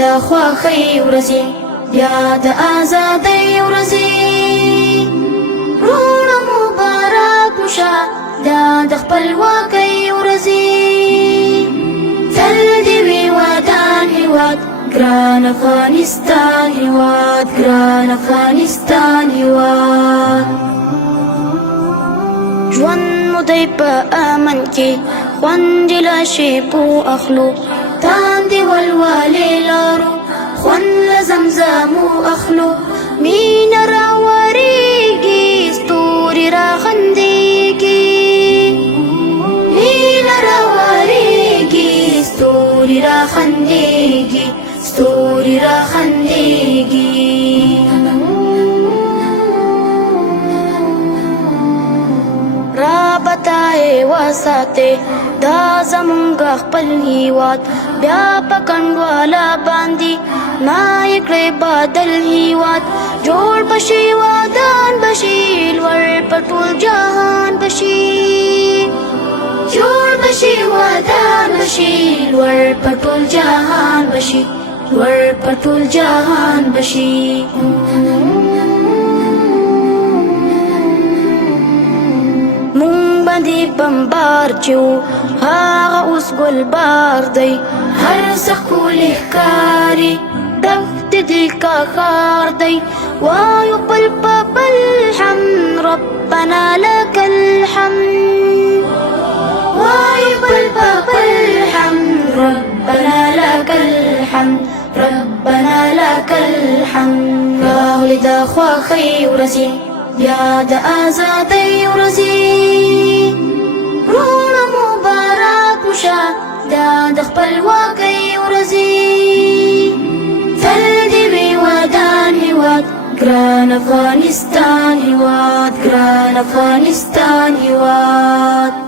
دا خوښۍ ورځې بیا د ازادۍ ورځې وروڼه مبارک مو شه دا د خپلواکۍ ورځې تل دې وي ودان هېواد ګران افغانستان هېواد ګران افغانستان هېواد ژوند مو دی په امن کې خوند له شیبو اخلو تاندې ولولې لارو خوند له زمزمو اخلو مینه راوریږي ستوري راخندېږي مینه راوریږي ستوري راخندېږي ستوري راخندېږي رابطه وساتې دا زمونږ خپل هېواد بیا په کنډواله باندې ما یې کړې بدل هېواد جوړ به شي ودان به شي لوړ په ټول جهان به شي جوړ به شي ودان به شي لوړ په ټول جهان به شي لوړ په ټول جهان به شي باندې بمبار چې و هغه اوس ګلبار دی هر څه ښکلي ښکاري دښتې دې کاښار دی وایو بل په بل حمد ربنا لك الحمد وایو بل په بل حمد ربنا لك الحمد ربنا لك الحمد راغلې د خوښۍ ورځې بیا د ازادۍ ورځې وروڼه مبارک مو شه دا د خپلواکۍ ورځې تل دې وي ودان هېواد ګران افغانستان هېواد ګران افغانستان هېواد